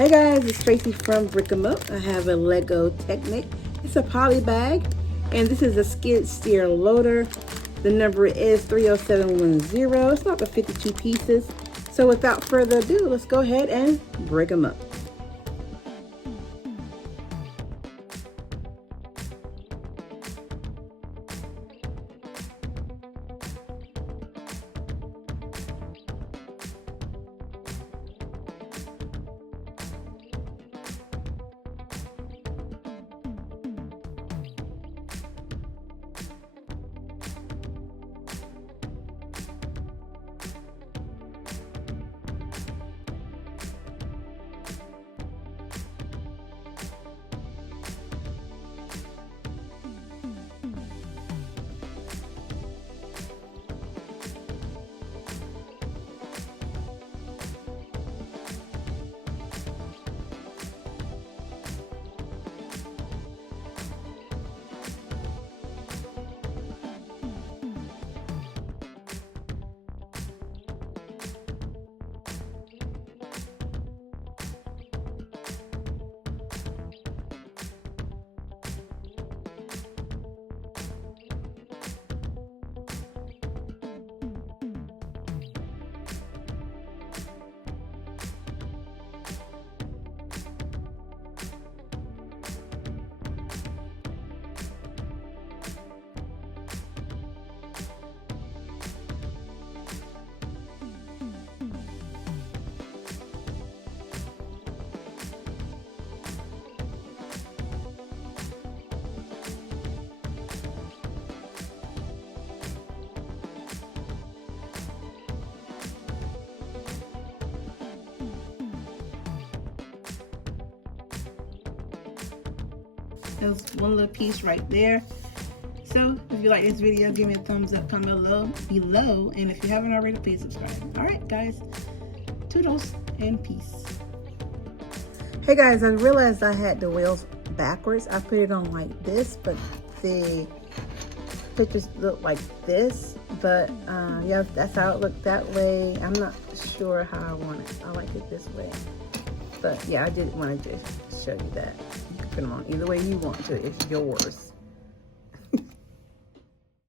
Hey guys, it's Tracy from Brick 'em Up. I have a Lego Technic. It's a poly bag, and this is a skid steer loader. The number is 30710. It's not the 52 pieces. So without further ado, let's go ahead and brick 'em up. There's one little piece right there. So if you like this video, give me a thumbs up, comment below, and if you haven't already, please subscribe. All right, guys, toodles and peace. Hey guys, I realized I had the wheels backwards. I put it on like this, but the pictures look like this. But yeah, that's how it looked that way. I'm not sure how I want it. I like it this way. But yeah, I did want to just show you that. You can put them on either way you want to. It's yours.